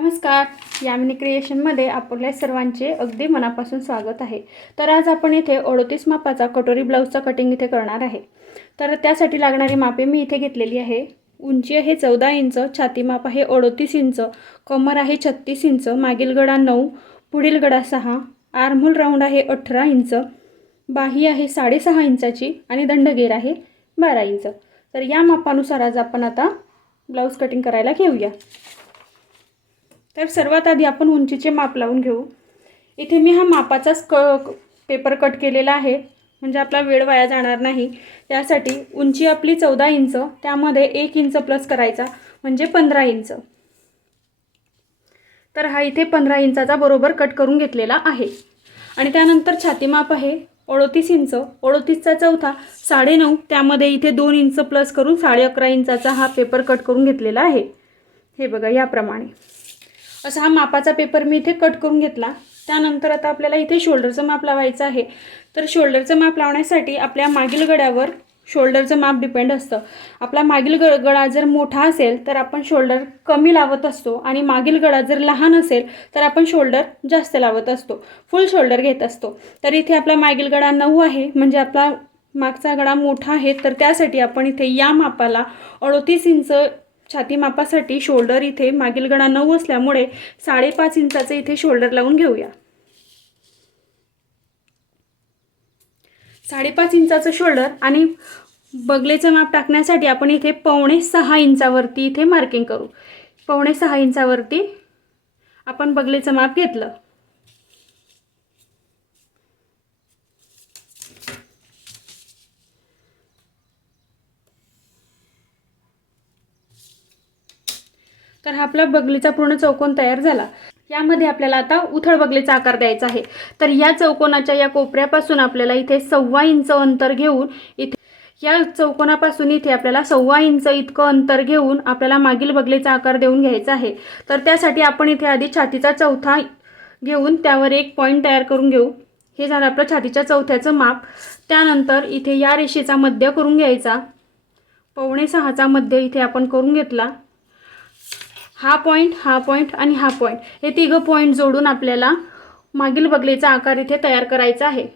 नमस्कार. यामिनी क्रिएशनमध्ये आपल्या सर्वांचे अगदी मनापासून स्वागत आहे. तर आज आपण इथे अडतीस मापाचा कटोरी ब्लाऊजचा कटिंग इथे करणार आहे. तर त्यासाठी लागणारी मापे मी इथे घेतलेली आहे. उंची आहे चौदा इंच छाती माप आहे अडतीस इंच कमर आहे छत्तीस इंच मागील गडा नऊ पुढील गडा सहा आर्महोल राऊंड आहे अठरा इंच बाही आहे साडेसहा इंचाची आणि दंडगेर आहे बारा इंच. तर या मापानुसार आज आपण आता ब्लाऊज कटिंग करायला घेऊया. तर सर्वात आधी आपण उंचीचे माप लावून घेऊ. इथे मी हा मापाचाच क पेपर कट केलेला आहे. म्हणजे आपला वेळ वाया जाणार नाही. त्यासाठी उंची आपली चौदा इंच त्यामध्ये एक इंच प्लस करायचा म्हणजे पंधरा इंच. तर हा इथे पंधरा इंचाचा बरोबर कट करून घेतलेला आहे. आणि त्यानंतर छातीमाप आहे अडोतीस इंच. अडोतीसचा चौथा साडेनऊ त्यामध्ये इथे दोन इंच प्लस करून साडे अकरा इंचाचा हा पेपर कट करून घेतलेला आहे. हे बघा याप्रमाणे. असा हा मापाचा पेपर मी इथे कट करून घेतला. त्यानंतर आता आपल्याला इथे शोल्डरचं माप लावायचं आहे. तर शोल्डरचं माप लावण्यासाठी आपल्या मागील गड्यावर शोल्डरचं माप डिपेंड असतं. आपला मागील ग गळा जर मोठा असेल तर आपण शोल्डर कमी लावत असतो आणि मागील गळा जर लहान असेल तर आपण शोल्डर जास्त लावत असतो. फुल शोल्डर घेत असतो. तर इथे आपला मागील गळा नऊ आहे. म्हणजे आपला मागचा गळा मोठा आहे. तर त्यासाठी आपण इथे या मापाला अडोतीस इंच छाती मापासाठी शोल्डर इथे मागील गणा नऊ असल्यामुळे साडेपाच इंचाचं इथे शोल्डर लावून घेऊया. साडेपाच इंचाचं शोल्डर आणि बगलेचं माप टाकण्यासाठी आपण इथे पावणे सहा इंचावरती इथे मार्किंग करू. पावणे सहा इंचावरती आपण बगलेचं माप घेतलं. हा आपला बगलीचा पूर्ण चौकोन तयार झाला. यामध्ये आपल्याला आता उथळ बगलीचा आकार द्यायचा आहे. तर या चौकोनाच्या या कोपऱ्यापासून आपल्याला इथे सव्वा इंच अंतर घेऊन इथे या चौकोनापासून इथे आपल्याला सव्वा इंच इतकं अंतर घेऊन आपल्याला मागील बगलीचा आकार देऊन घ्यायचा आहे. तर त्यासाठी आपण इथे आधी छातीचा चौथा घेऊन त्यावर एक पॉईंट तयार करून घेऊ. हे झालं आपलं छातीच्या चौथ्याचं माप. त्यानंतर इथे या रेषेचा मध्य करून घ्यायचा. पावणे सहाचा मध्य इथे आपण करून घेतला. हा पॉईंट हा पॉईंट आणि हा पॉईंट हे तिघं पॉईंट जोडून आपल्याला मागील बगलेचा आकार इथे तयार करायचा आहे.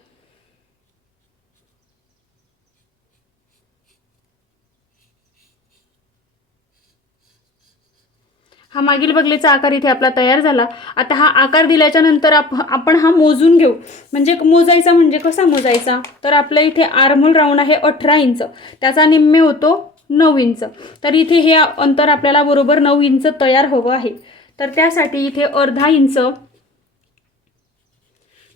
हा मागील बगलेचा आकार इथे आपला तयार झाला. आता हा आकार दिल्याच्या नंतर आप आपण हा मोजून घेऊ. म्हणजे मोजायचा म्हणजे कसा मोजायचा? तर आपल्या इथे आर्मोल राऊंड आहे अठरा इंच. त्याचा निम्मे होतो नऊ इंच. तर इथे हे अंतर आपल्याला बरोबर नऊ इंच तयार हवं आहे. तर त्यासाठी इथे अर्धा इंच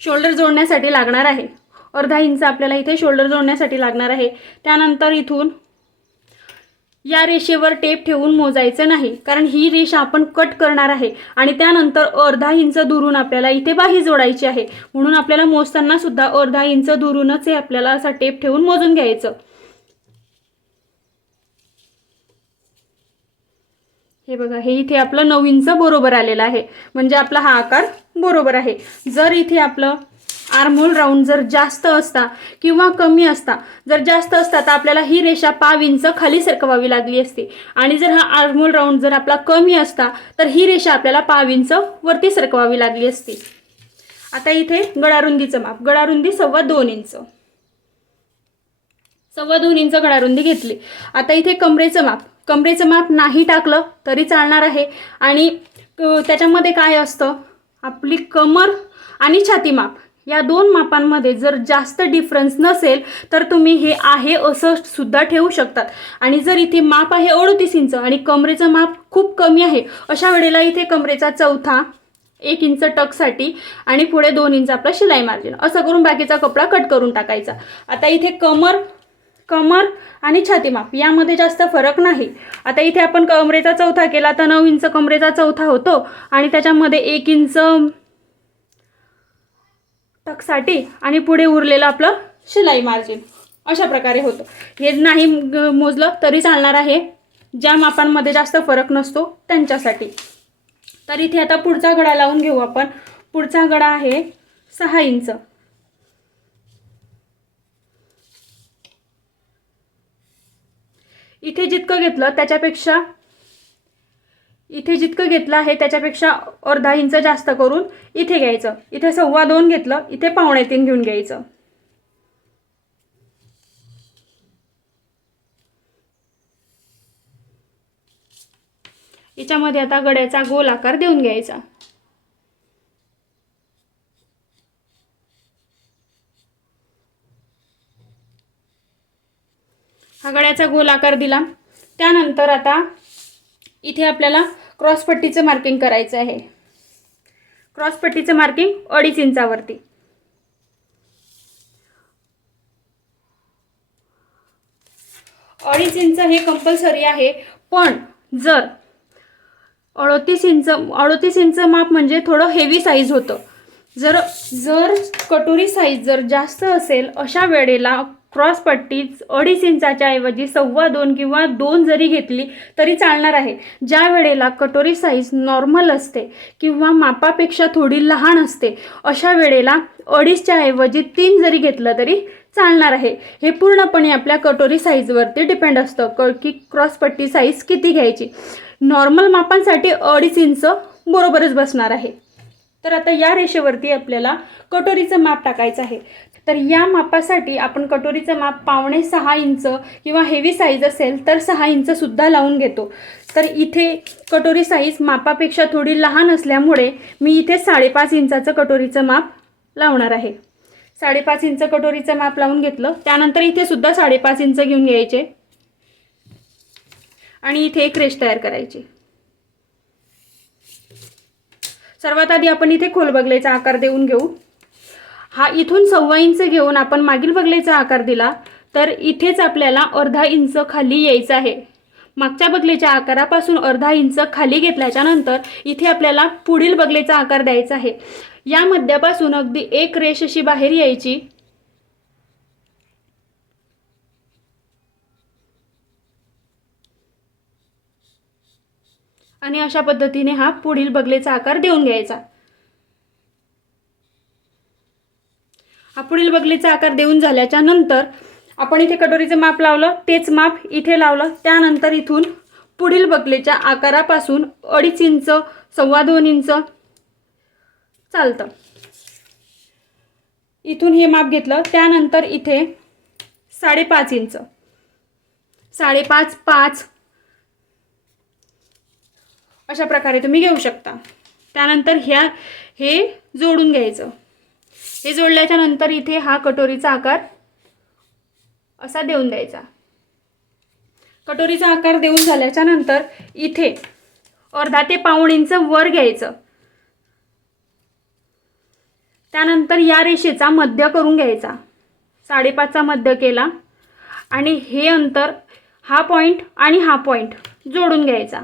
शोल्डर जोडण्यासाठी लागणार आहे. अर्धा इंच आपल्याला इथे शोल्डर जोडण्यासाठी लागणार आहे. त्यानंतर इथून या रेषेवर टेप ठेवून मोजायचं नाही कारण ही रेषा आपण कट करणार आहे. आणि त्यानंतर अर्धा इंच दुरून आपल्याला इथे बाही जोडायची आहे. म्हणून आपल्याला मोजताना सुद्धा अर्धा इंच दुरूनच हे आपल्याला असा टेप ठेवून मोजून घ्यायचं. हे बघा हे इथे आपलं नऊ इंच बरोबर आलेलं आहे. म्हणजे आपला हा आकार बरोबर आहे. जर इथे आपलं आर्मोल राऊंड जर जास्त असता किंवा कमी असता जर जास्त असता तर आपल्याला ही रेषा पाव इंच खाली सरकवावी लागली असती. आणि जर हा आर्मोल राऊंड जर आपला कमी असता तर ही रेषा आपल्याला पाव इंच वरती सरकवावी लागली असती. आता इथे गळारुंदीचं माप. गळारुंदी सव्वा दोन इंच. सव्वा दोन इंच गळारुंदी घेतली. आता इथे कमरेचं माप. कमरेचं माप नाही टाकलं तरी चालणार आहे. आणि त्याच्यामध्ये काय असतं? आपली कमर आणि छाती माप. या दोन मापांमध्ये जर जास्त डिफरन्स नसेल तर तुम्ही हे आहे असं सुद्धा ठेवू शकतात. आणि जर इथे माप आहे अडतीस इंच आणि कमरेचं माप खूप कमी आहे अशा वेळेला इथे कमरेचा चौथा एक इंच टकसाठी आणि पुढे दोन इंच आपला शिलाई मार्जिन असं करून बाकीचा कपडा कट करून टाकायचा. आता इथे कमर कमर आणि छातीमाप यामध्ये जास्त फरक नाही. आता इथे आपण कमरेचा चौथा केला तर नऊ इंच कमरेचा चौथा होतो आणि त्याच्यामध्ये एक इंच टकसाठी आणि पुढे उरलेलं आपलं शिलाई मार्जिन अशा प्रकारे होतं. हे नाही मोजलं तरी चालणार आहे. ज्या मापांमध्ये जास्त फरक नसतो त्यांच्यासाठी. तर इथे आता पुढचा गडा लावून घेऊ आपण. पुढचा गडा आहे सहा इंच. इथे जितकं घेतलं त्याच्यापेक्षा इथे जितकं घेतलं आहे त्याच्यापेक्षा अर्धा इंच जास्त करून इथे घ्यायचं. इथे सव्वा दोन घेतलं इथे पावणे तीन घेऊन घ्यायचं. याच्यामध्ये आता गड्याचा गोल आकार देऊन घ्यायचा. हा गळ्याचा गोल आकार दिला. त्यानंतर आता इथे आपल्याला क्रॉसपट्टीचं मार्किंग करायचं आहे. क्रॉसपट्टीचं मार्किंग अडीच इंचावरती. अडीच इंच हे कंपल्सरी आहे पण जर अडतीस इंच अडतीस इंच माप म्हणजे थोडं हेवी साईज होतं. जर जर कटोरी साईज जर जास्त असेल अशा वेळेला क्रॉस पट्टी अडीच इंचाच्या ऐवजी सव्वा दोन किंवा दोन जरी घेतली तरी चालणार आहे. ज्या वेळेला कटोरी साईज नॉर्मल असते किंवा मापापेक्षा थोडी लहान असते अशा वेळेला अडीचच्या ऐवजी तीन जरी घेतलं तरी चालणार आहे. हे पूर्णपणे आपल्या कटोरी साईजवरती डिपेंड असतं क की क्रॉसपट्टी साईज किती घ्यायची. नॉर्मल मापांसाठी अडीच इंच बरोबरच बसणार आहे. तर आता या रेषेवरती आपल्याला कटोरीचं माप टाकायचं आहे. तर या मापासाठी आपण कटोरीचं माप पावणे सहा इंच किंवा हेवी साईज असेल तर सहा इंचसुद्धा लावून घेतो. तर इथे कटोरी साईज मापापेक्षा थोडी लहान असल्यामुळे मी इथे साडेपाच इंचाचं कटोरीचं माप लावणार आहे. साडेपाच इंच कटोरीचं माप लावून घेतलं. त्यानंतर इथे सुद्धा साडेपाच इंच घेऊन घ्यायचे. आणि इथे एक रेश तयार करायची. सर्वात आधी आपण इथे खोलबगल्याचा आकार देऊन घेऊ. हा इथून सव्वा इंच घेऊन आपण मागील बगलेचा आकार दिला तर इथेच आपल्याला अर्धा इंच खाली यायचं आहे. मागच्या बगलेच्या आकारापासून अर्धा इंच खाली घेतल्याच्या नंतर इथे आपल्याला पुढील बगलेचा आकार द्यायचा आहे. या मध्यापासून अगदी एक रेष अशी बाहेर यायची. आणि अशा पद्धतीने हा पुढील बगलेचा आकार देऊन घ्यायचा. हा पुढील बगलीचा आकार देऊन झाल्याच्यानंतर आपण इथे कटोरीचं माप लावलं तेच माप इथे लावलं. त्यानंतर इथून पुढील बगलेच्या आकारापासून अडीच इंच सव्वा दोन इंच चालतं. इथून हे माप घेतलं त्यानंतर इथे साडेपाच इंच. साडेपाच पाच. अशा प्रकारे तुम्ही घेऊ शकता. त्यानंतर ह्या हे जोडून घ्यायचं. हे जोडल्याच्या नंतर इथे हा कटोरीचा आकार असा देऊन द्यायचा. कटोरीचा आकार देऊन झाल्याच्यानंतर इथे अर्धा ते पाऊण इंच वर घ्यायचं. त्यानंतर या रेषेचा मध्य करून घ्यायचा. साडेपाचचा मध्य केला. आणि हे अंतर हा पॉईंट आणि हा पॉईंट जोडून घ्यायचा.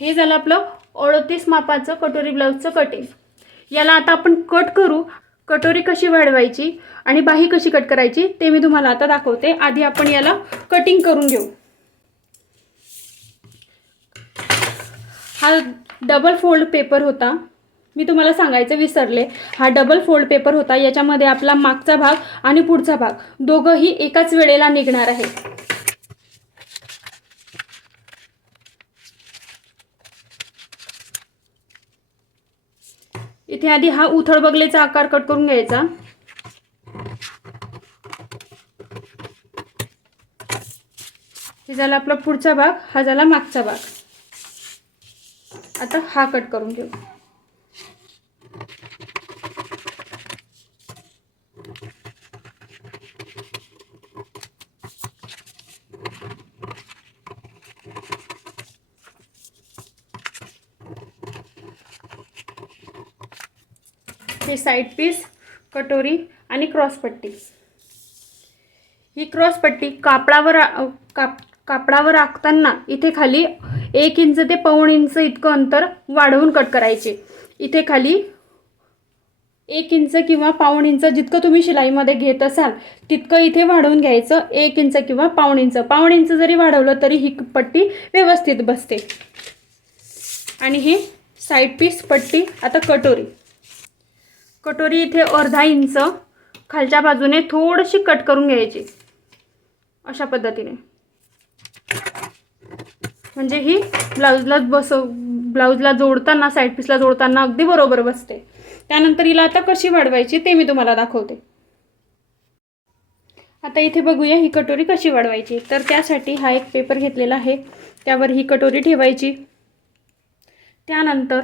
हे झालं आपलं अडतीस मापाचं कटोरी ब्लाऊजचं कटिंग याला आता आपण कट करू. कटोरी कशी वाढवायची आणि बाही कशी कट करायची ते मी तुम्हाला आता दाखवते. आधी आपण याला कटिंग करून घेऊ. हा डबल फोल्ड पेपर होता. मी तुम्हाला सांगायचं विसरले. हा डबल फोल्ड पेपर होता. याच्यामध्ये आपला मागचा भाग आणि पुढचा भाग. दोघंही एकाच वेळेला निघणार आहे. इथे आधी हा उथळ बगलेचा आकार कट करून घ्यायचा. हे झाला आपला पुढचा भाग हा झाला मागचा भाग. आता हा कट करून घेऊ. हे साईड पीस कटोरी आणि क्रॉसपट्टी ही क्रॉसपट्टी कापडावर काप कापडावर आखताना इथे खाली एक इंच ते पाऊण इंच इतकं अंतर वाढवून कट करायचे. इथे खाली एक इंच किंवा पाऊण इंच जितकं तुम्ही शिलाईमध्ये घेत असाल तितकं इथे वाढवून घ्यायचं. एक इंच किंवा पाऊण इंच. पाऊण इंच जरी वाढवलं तरी ही पट्टी व्यवस्थित बसते. आणि ही साईड पीस पट्टी आता कटोरी. कटोरी इथे अर्धा इंच खालच्या बाजूने थोडीशी कट करून घ्यायची. अशा पद्धतीने. म्हणजे ही ब्लाऊजला बस ब्लाऊजला जोडताना साईड पीसला जोडताना अगदी बरोबर बसते. त्यानंतर हिला आता कशी वाढवायची ते मी तुम्हाला दाखवते. आता इथे बघूया ही कटोरी कशी वाढवायची. तर त्यासाठी हा एक पेपर घेतलेला आहे. त्यावर ही कटोरी ठेवायची. त्यानंतर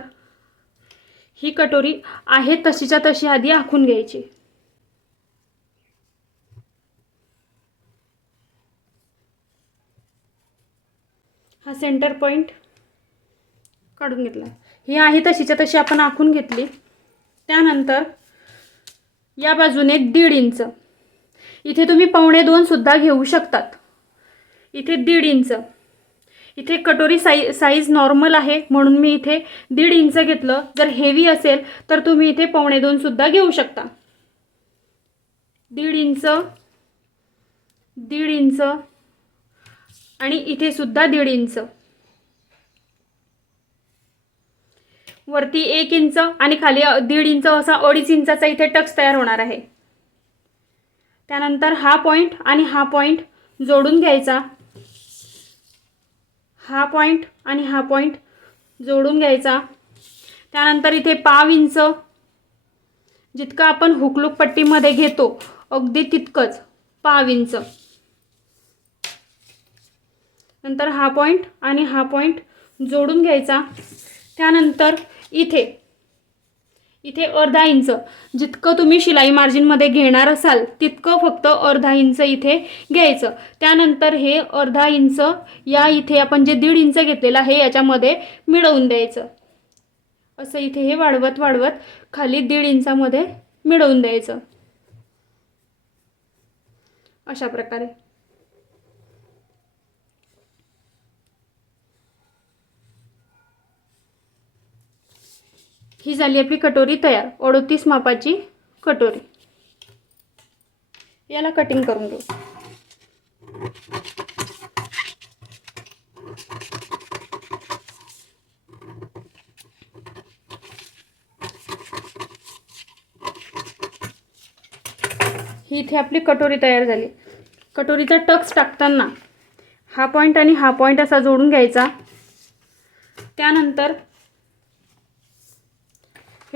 ही कटोरी आहे तशीच्या तशी आधी आखून घ्यायची. हा सेंटर पॉईंट काढून घेतला. ही आहे तशीच्या तशी आपण आखून घेतली. त्यानंतर या बाजूने दीड इंच. इथे तुम्ही पावणे दोन सुद्धा घेऊ शकतात. इथे दीड इंच. इथे कटोरी साई साईज नॉर्मल आहे म्हणून मी इथे दीड इंच घेतलं. जर हेवी असेल तर तुम्ही इथे पावणे दोनसुद्धा घेऊ शकता. दीड इंच दीड इंच आणि इथे सुद्धा दीड इंच. वरती एक इंच आणि खाली दीड इंच असा अडीच इंचाचा इथे टक्स तयार होणार आहे. त्यानंतर हा पॉईंट आणि हा पॉईंट जोडून घ्यायचा. हा पॉईंट आणि हा पॉईंट जोडून घ्यायचा. त्यानंतर इथे पाव इंच जितकं आपण हुकलूक पट्टीमध्ये घेतो अगदी तितकंच पाव इंच. नंतर हा पॉईंट आणि हा पॉईंट जोडून घ्यायचा. त्यानंतर इथे इथे अर्धा इंच. जितकं तुम्ही शिलाई मार्जिनमध्ये घेणार असाल तितकं फक्त अर्धा इंच इथे घ्यायचं. त्यानंतर हे अर्धा इंच या इथे आपण जे दीड इंच घेतलेलं आहे याच्यामध्ये मिळवून द्यायचं. असं इथे हे वाढवत वाढवत खाली दीड इंचामध्ये मिळवून द्यायचं. अशा प्रकारे. ही झाली आपली कटोरी तयार. अडोतीस मापाची कटोरी. याला कटिंग करून घेऊ. ही इथे आपली कटोरी तयार झाली. कटोरीचा टक्स टाकताना हा पॉईंट आणि हा पॉईंट असा जोडून घ्यायचा. त्यानंतर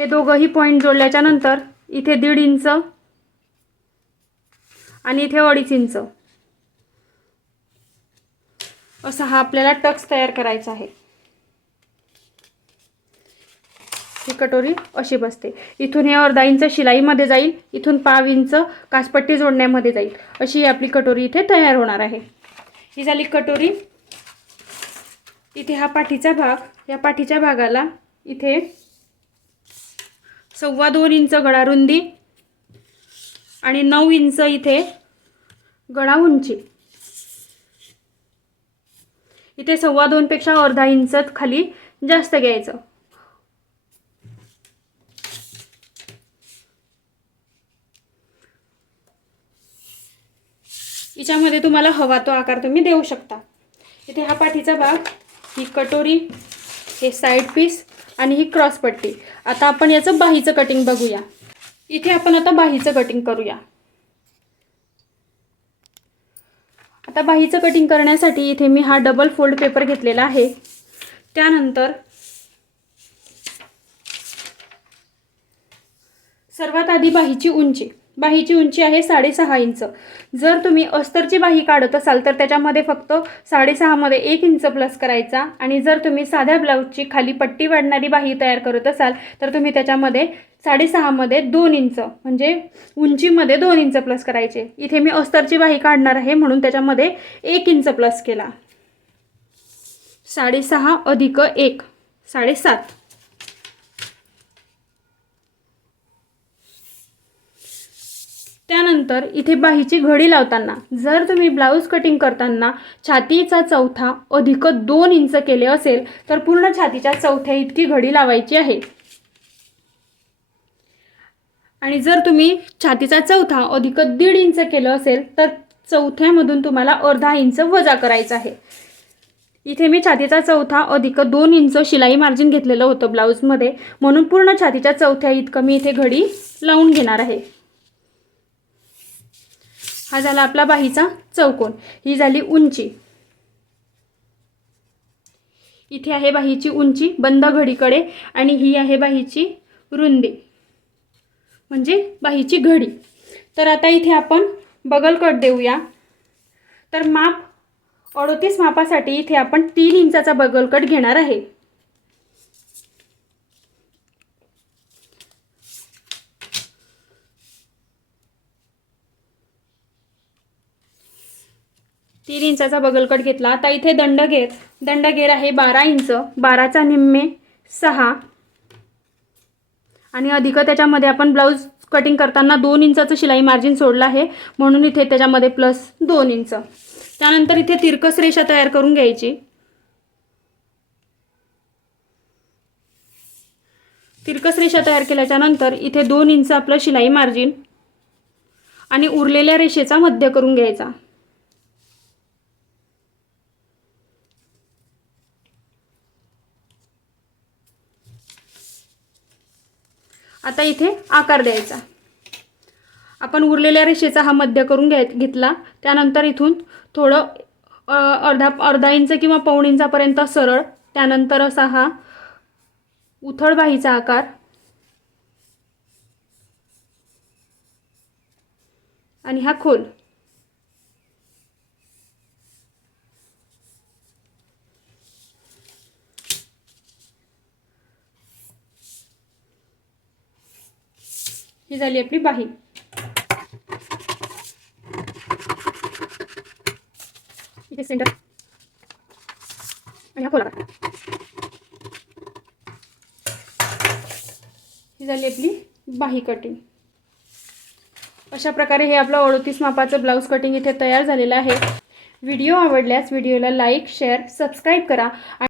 हे दोघंही पॉईंट जोडल्याच्या नंतर इथे दीड इंच आणि इथे अडीच इंच असा हा आपल्याला टक्स तयार करायचा आहे. ही कटोरी अशी बसते. इथून हे अर्धा इंच शिलाईमध्ये जाईल इथून पाव इंच काचपट्टी जोडण्यामध्ये जाईल. अशी ही आपली कटोरी इथे तयार होणार आहे. ही झाली कटोरी. इथे हा पाठीचा भाग या पाठीच्या भागाला इथे सव्वा दोन इंच गळा रुंदी आणि नऊ इंच इथे गळा उंची इथे सव्वा दोनपेक्षा अर्धा इंच खाली जास्त घ्यायचं. हिच्यामध्ये तुम्हाला हवा तो आकार तुम्ही देऊ शकता. इथे हा पाठीचा भाग ही कटोरी हे साईड पीस आणि ही क्रॉस पट्टी. आता आपण याचं बाहीचं कटिंग बघूया. इथे आपण आता बाहीचं कटिंग करूया. आता बाहीचं कटिंग करण्यासाठी इथे मी हा डबल फोल्ड पेपर घेतलेला आहे. त्यानंतर सर्वात आधी बाहीची उंची. बाहीची उंची आहे साडेसहा इंच. जर तुम्ही अस्तरची बाही काढत असाल तर त्याच्यामध्ये फक्त साडेसहामध्ये एक इंच प्लस करायचा. आणि जर तुम्ही साध्या ब्लाऊजची खाली पट्टी वाढणारी बाही तयार करत असाल तर तुम्ही त्याच्यामध्ये साडेसहामध्ये दोन इंच म्हणजे उंचीमध्ये दोन इंच प्लस करायचे. इथे मी अस्तरची बाही काढणार आहे म्हणून त्याच्यामध्ये एक इंच प्लस केला. साडेसहा अधिक एक साडेसात. त्यानंतर इथे बाहीची घडी लावताना जर तुम्ही ब्लाऊज कटिंग करताना छातीचा चौथा अधिक दोन इंच केले असेल तर पूर्ण छातीच्या चौथ्या इतकी घडी लावायची आहे. आणि जर तुम्ही छातीचा चौथा अधिक दीड इंच केलं असेल तर चौथ्यामधून तुम्हाला अर्धा इंच वजा करायचा आहे. इथे मी छातीचा चौथा अधिक दोन इंच शिलाई मार्जिन घेतलेलं होतं ब्लाऊजमध्ये म्हणून पूर्ण छातीच्या चौथ्या इतकं मी इथे घडी लावून घेणार आहे. हा झाला आपला बाहीचा चौकोन. ही झाली उंची. इथे आहे बाहीची उंची बंद घडीकडे आणि ही आहे बाहीची रुंदी. म्हणजे बाहीची घडी. तर आता इथे आपण बगल कट देऊया. तर माप अडोतीस मापासाठी इथे आपण तीन इंचाचा बगल कट घेणार आहे. तीन इंचाचा बगलकट घेतला. आता इथे दंडगेर दंडगेर आहे बारा इंच. बाराचा निम्मे सहा. आणि अधिक त्याच्यामध्ये आपण ब्लाऊज कटिंग करताना दोन इंचाचं शिलाई मार्जिन सोडलं आहे. म्हणून इथे त्याच्यामध्ये प्लस दोन इंच. त्यानंतर इथे तिरकस रेषा तयार करून घ्यायची. तिरकस रेषा तयार केल्याच्यानंतर इथे दोन इंच आपलं शिलाई मार्जिन. आणि उरलेल्या रेषेचा मध्य करून घ्यायचा. आता इथे आकार द्यायचा. आपण उरलेल्या रेषेचा हा मध्य करून घ्याय घेतला. त्यानंतर इथून थोडं अर्धा अर्धा इंच किंवा पाऊण इंचापर्यंत सरळ. त्यानंतर असा हा उथळबाहीचा आकार. आणि हा खोल. ही झाली आपली बाही. इथे सेंटर आणि हा खोला ही झाली आपली बाही कटिंग अशा प्रकारे हे आपलं अडतीस मापाचं ब्लाऊज कटिंग इथे तयार झालेलं आहे. व्हिडिओ आवडल्यास व्हिडिओला लाईक शेअर सबस्क्राईब करा.